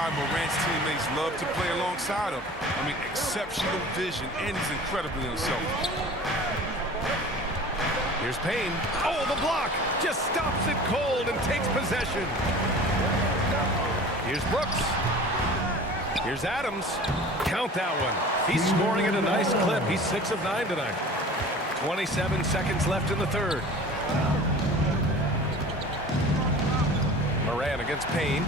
why Morant's teammates love to play alongside him. I mean, exceptional vision, and he's incredibly unselfish. Here's Payne. Oh, the block! Just stops it cold and takes possession. Here's Brooks. Here's Adams. Count that one. He's scoring at a nice clip. He's 6 of 9 tonight. 27 seconds left in the third. Morant against Payne.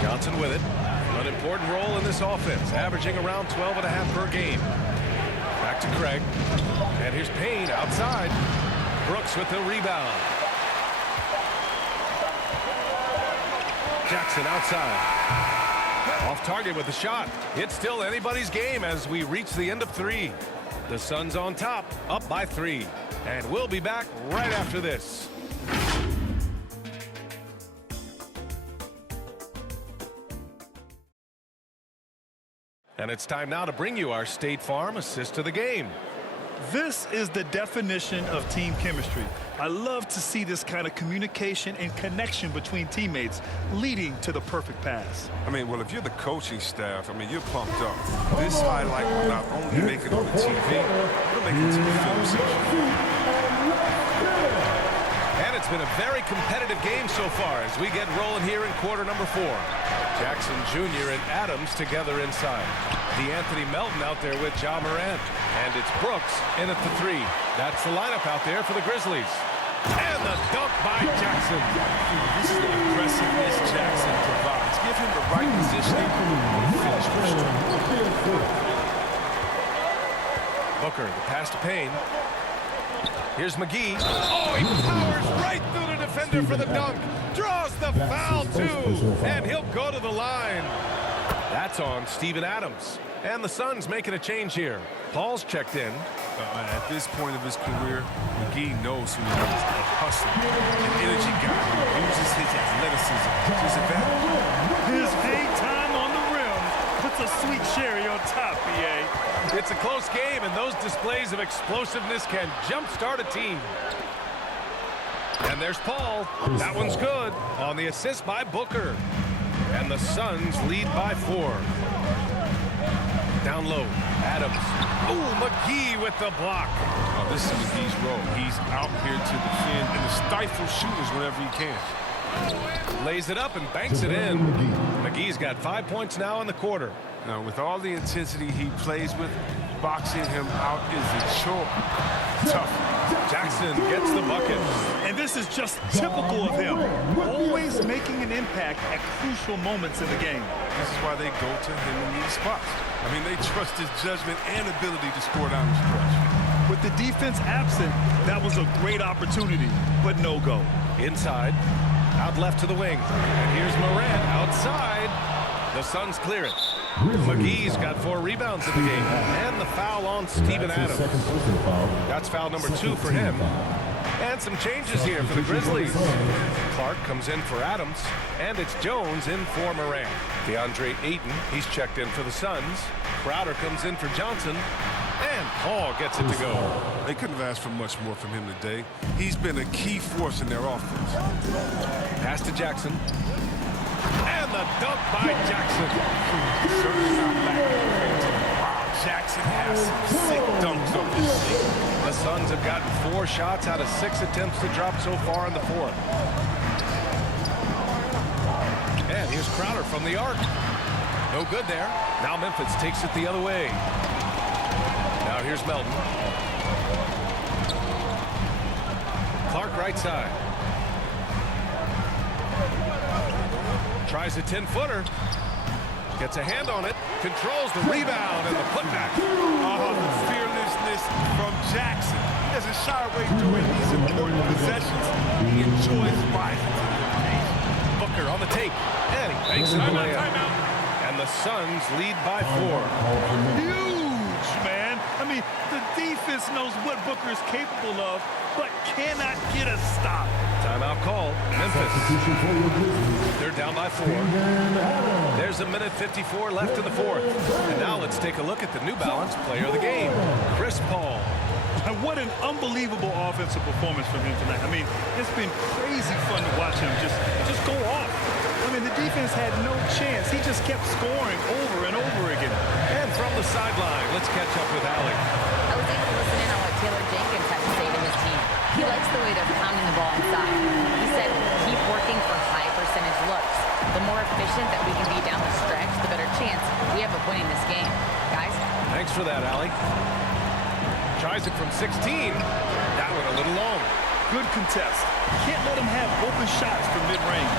Johnson with it. An important role in this offense, averaging around 12.5 per game. Back to Craig. And here's Payne outside. Brooks with the rebound. Jackson outside. Off target with the shot. It's still anybody's game as we reach the end of 3. The Suns on top, up by 3. And we'll be back right after this. And it's time now to bring you our State Farm assist to the game. This is the definition of team chemistry. I love to see this kind of communication and connection between teammates leading to the perfect pass. I mean, well, if you're the coaching staff, I mean, you're pumped up. This highlight will not only make it on the TV, it'll make it to the film section. And it's been a very competitive game so far as we get rolling here in quarter number 4. Jackson Jr. and Adams together inside. DeAnthony Melton out there with Ja Morant. And it's Brooks in at the 3. That's the lineup out there for the Grizzlies. And the dunk by Jackson. This is the aggressiveness Jackson provides. Give him the right positioning and finish for strength. Booker, the pass to Payne. Here's McGee. Oh, he powers right through the defender for the dunk. Draws the foul, too. And he'll go to the line. That's on Steven Adams. And the Suns making a change here. Paul's checked in. At this point of his career, McGee knows who he is. A hustler, an energy guy who uses his athleticism to his advantage. His hang time on the rim puts a sweet cherry on top, BA. It's a close game, and those displays of explosiveness can jumpstart a team. And there's Paul. That one's good on the assist by Booker. And the Suns lead by 4. Down low, Adams. Oh, McGee with the block. Oh, this is McGee's role. He's out here to defend and to stifle shooters whenever he can. Lays it up and banks it in. McGee's got 5 points now in the quarter. Now, with all the intensity he plays with, boxing him out is a chore. Tough. Jackson gets the bucket. And this is just typical of him. Always making an impact at crucial moments in the game. This is why they go to him in these spots. I mean, they trust his judgment and ability to score down the stretch. With the defense absent, that was a great opportunity, but no go. Inside, out left to the wing. And here's Morant outside. The Suns clear it. McGee's got 4 rebounds in the game. And the foul on Steven Adams. That's foul number 2 for him. And some changes here for the Grizzlies. Clark comes in for Adams. And it's Jones in for Morant. DeAndre Ayton, he's checked in for the Suns. Crowder comes in for Johnson. And Paul gets it to go. They couldn't have asked for much more from him today. He's been a key force in their offense. Pass to Jackson. And the dunk by Jackson. Certainly not lacking. Wow, Jackson has some sick dunks up his sleeve. The Suns have gotten 4 shots out of 6 attempts to drop so far in the 4th. And here's Crowder from the arc. No good there. Now Memphis takes it the other way. Now here's Melton. Clark right side. Tries a 10-footer. Gets a hand on it. Controls the rebound and the putback. Oh, the fearlessness from Jackson. He doesn't shy away during these important possessions. He enjoys rising to the occasion. Booker on the take. And he makes it on timeout. And the Suns lead by 4. Huge, man. I mean, the defense knows what Booker is capable of, but cannot get a stop. Timeout call. Memphis. They're down by 4. There's a minute 54 left in the 4th. And now let's take a look at the New Balance player of the game, Chris Paul. And what an unbelievable offensive performance from him tonight. I mean, it's been crazy fun to watch him just go defense had no chance. He just kept scoring over and over again. And from the sideline, let's catch up with Allie. I was able to listen in on what Taylor Jenkins had to say to his team. He likes the way they're pounding the ball inside. He said, keep working for high percentage looks. The more efficient that we can be down the stretch, the better chance we have of winning this game. Guys? Thanks for that, Allie. Tries it from 16. That one a little long. Good contest. Can't let him have open shots from mid-range.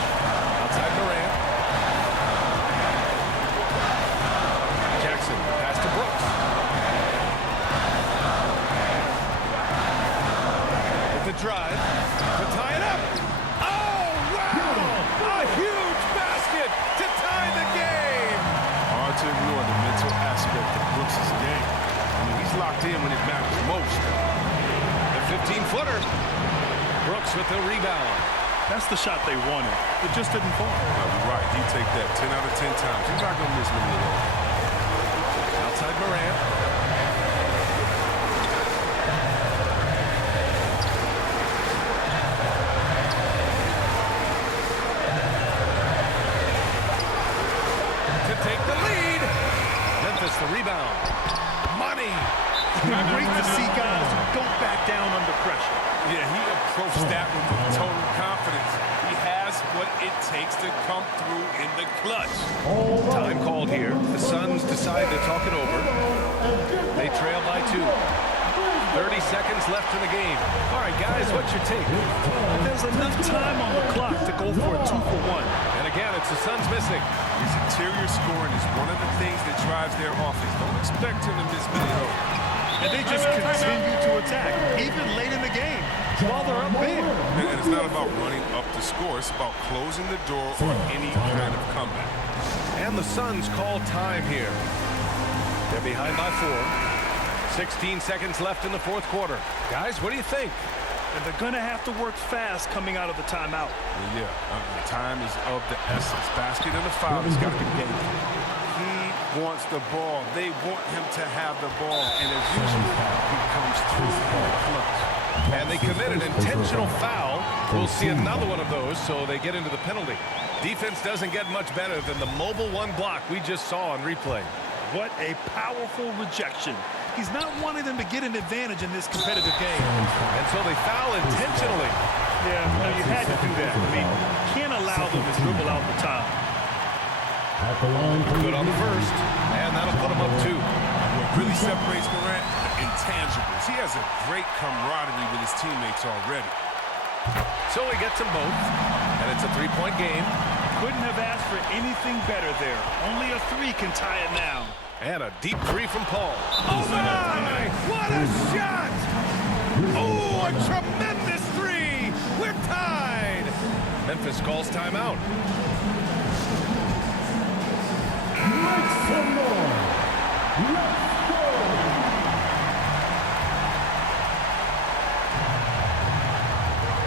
Outside Morant. Jackson, pass to Brooks. With the drive to tie it up. Oh, wow! A huge basket to tie the game. Hard to ignore the mental aspect of Brooks' game. I mean, he's locked in when it matters most. The 15-footer. Brooks with the rebound. That's the shot they wanted. It just didn't fall. You're right. He'd take that 10 out of 10 times. He's not going to miss many of those. Outside Morant. To take the lead. Memphis the rebound. Money. Great to see guys who don't back down under pressure. Yeah, he approached that with total confidence. He has what it takes to come through in the clutch. Time called here. The Suns decide to talk it over. They trail by 2. 30 seconds left in the game. All right, guys, what's your take? There's enough time on the clock to go for a 2-for-1. And again, it's the Suns missing. His interior scoring is one of the things that drives their offense. Don't expect him to miss many of those. And they just continue to attack, even late in the game, while they're up big. And it's not about running up the score. It's about closing the door on any kind of comeback. And the Suns call time here. They're behind by 4. 16 seconds left in the fourth quarter. Guys, what do you think? And they're going to have to work fast coming out of the timeout. Yeah, time is of the essence. Basket and the foul has got to be game. He wants the ball. They want him to have the ball. And as usual, he comes through in the clutch. And they commit an intentional foul. We'll see another one of those, so they get into the penalty. Defense doesn't get much better than the mobile 1 block we just saw on replay. What a powerful rejection. He's not wanting them to get an advantage in this competitive game. And so they foul intentionally. Yeah, no, you had to do that. I mean, you can't allow them to dribble out the time. Good on the first, and that'll put him up 2. What really separates Morant? The intangibles. He has a great camaraderie with his teammates already. So he gets them both, and it's a 3-point game. Couldn't have asked for anything better there. Only a 3 can tie it now. And a deep 3 from Paul. Oh, my! What a shot! Oh, a tremendous 3! We're tied! Memphis calls timeout. Make some more. Let's go.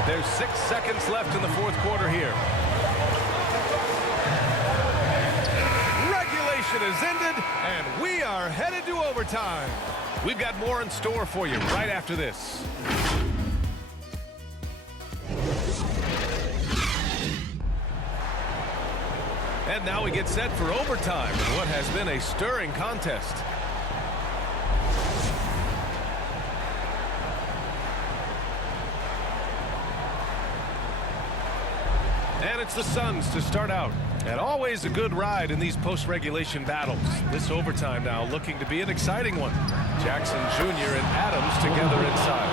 There's 6 seconds left in the fourth quarter here. Regulation is ended, and we are headed to overtime. We've got more in store for you right after this. And now we get set for overtime in what has been a stirring contest. And it's the Suns to start out. And always a good ride in these post-regulation battles. This overtime now looking to be an exciting one. Jackson Jr. and Adams together inside.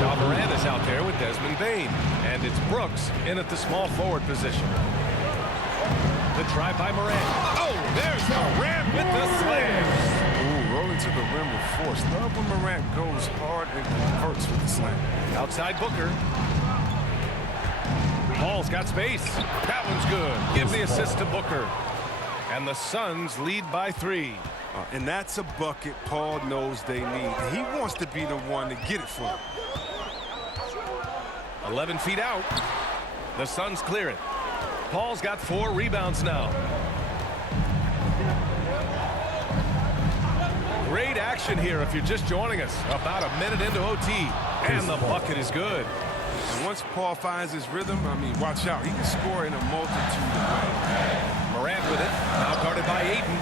Ja Morant is out there with Desmond Bane. And it's Brooks in at the small forward position. The try by Morant. Oh, there's Morant with the slam. Ooh, rolling to the rim with force. Love when Morant goes hard and converts with the slam. Outside Booker. Paul's got space. That one's good. Give the assist to Booker. And the Suns lead by 3. And that's a bucket Paul knows they need. He wants to be the one to get it for them. 11 feet out. The Suns clear it. Paul's got 4 rebounds now. Great action here if you're just joining us. About a minute into OT. And the bucket is good. And once Paul finds his rhythm, I mean, watch out. He can score in a multitude of ways. Morant with it. Now guarded by Ayton.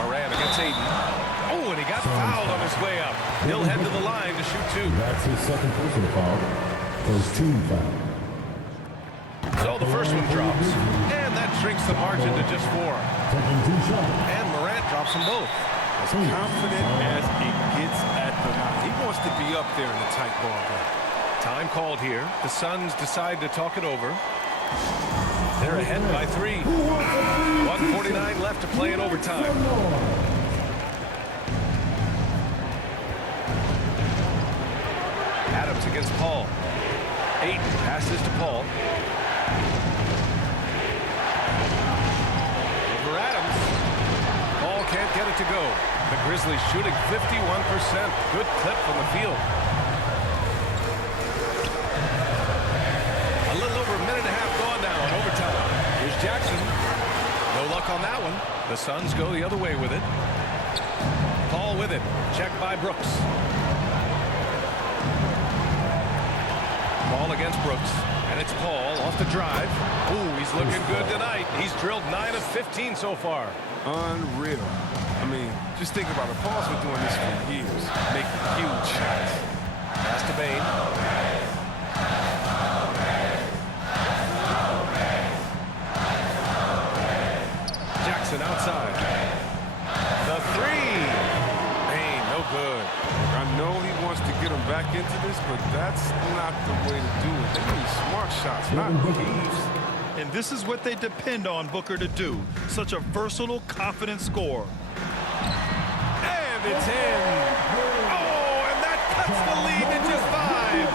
Morant against Ayton. Oh, and he got fouled on his way up. He'll head to the line to shoot 2. That's his second personal foul. First team foul. So the first one drops. And that shrinks the margin to just 4. Taking 2 shots. And Morant drops them both. As confident as he gets at the line. He wants to be up there in the tight ball game. Time called here. The Suns decide to talk it over. They're ahead by 3. 1:49 left to play in overtime. Adams against Paul. Ayton passes to Paul. Over Adams. Paul can't get it to go. The Grizzlies shooting 51%. Good clip from the field. A little over a minute and a half gone now in overtime. Here's Jackson. No luck on that one. The Suns go the other way with it. Paul with it. Checked by Brooks. Paul against Brooks. And it's Paul off the drive. Ooh, he's looking good tonight. He's drilled 9 of 15 so far. Unreal. I mean, just think about it. Paul's been doing this for years, making huge shots. Pass to Bane. Jackson outside. The 3. Bane, no good. I know he wants to get him back into this, but that's not the way to do it. They need smart shots, not heaves. And this is what they depend on Booker to do. Such a versatile, confident scorer. And it's in. Oh, and that cuts the lead to just 5.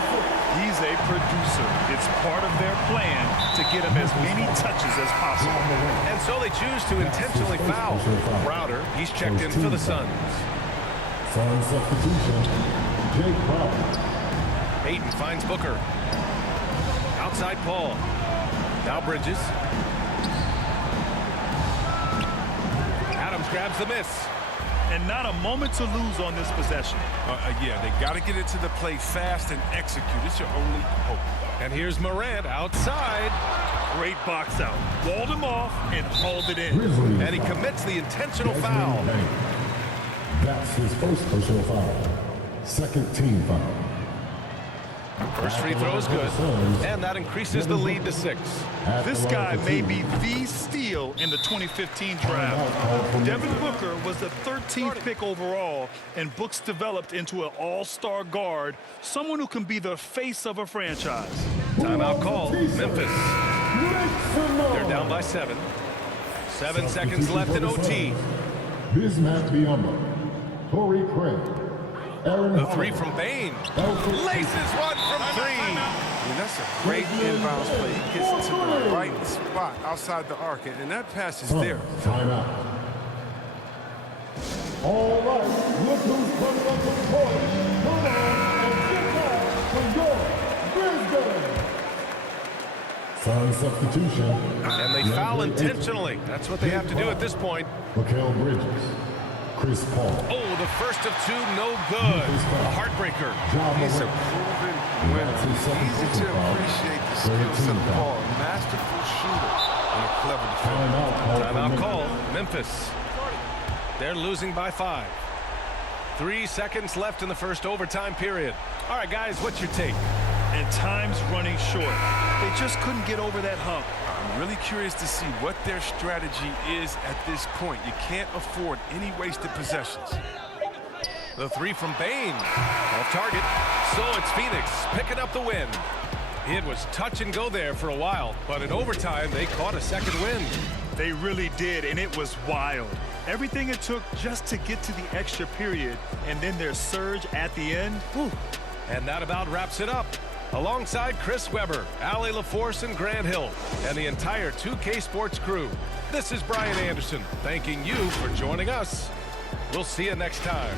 He's a producer. It's part of their plan to get him as many touches as possible. And so they choose to intentionally foul. Crowder, he's checked in for the Suns. Sun substitution. Jake Crowder. Ayton finds Booker. Outside Paul. Now Bridges. Adams grabs the miss. And not a moment to lose on this possession. Yeah, they got to get into the play fast and execute. It's your only hope. And here's Morant outside. Great box out. Walled him off and hauled it in. Grizzlies. And he commits the intentional foul. That's his first personal foul. Second team foul. First free throw is good. And that increases the lead to 6. This guy may be the steal in the 2015 draft. Devin Booker was the 13th pick overall, and Books developed into an all-star guard, someone who can be the face of a franchise. Timeout call. Memphis. They're down by 7. 7 seconds left in OT. Bismack Biyombo. Torrey Craig. The 3 from Bane. Laces one from 3. I mean, that's a great inbounds play. He gets to the right spot outside the arc, and that pass is there. Timeout. All right, look who's coming up to the court. Come on and get back for your Grizzlies. Sun substitution. And they foul intentionally. That's what they have to do at this point. Mikal Bridges. Chris Paul. Oh, the first of 2, no good. A heartbreaker. He's a proven winner. Easy to appreciate the skills of the ball. Masterful shooter and a clever defender. Timeout call. Memphis. They're losing by 5. 3 seconds left in the first overtime period. All right, guys, what's your take? And time's running short. They just couldn't get over that hump. I'm really curious to see what their strategy is at this point. You can't afford any wasted possessions. The 3 from Bane. Off target. So it's Phoenix picking up the win. It was touch and go there for a while, but in overtime, they caught a second win. They really did, and it was wild. Everything it took just to get to the extra period, and then their surge at the end. Whew. And that about wraps it up. Alongside Chris Webber, Allie LaForce, and Grant Hill, and the entire 2K Sports crew, this is Brian Anderson, thanking you for joining us. We'll see you next time.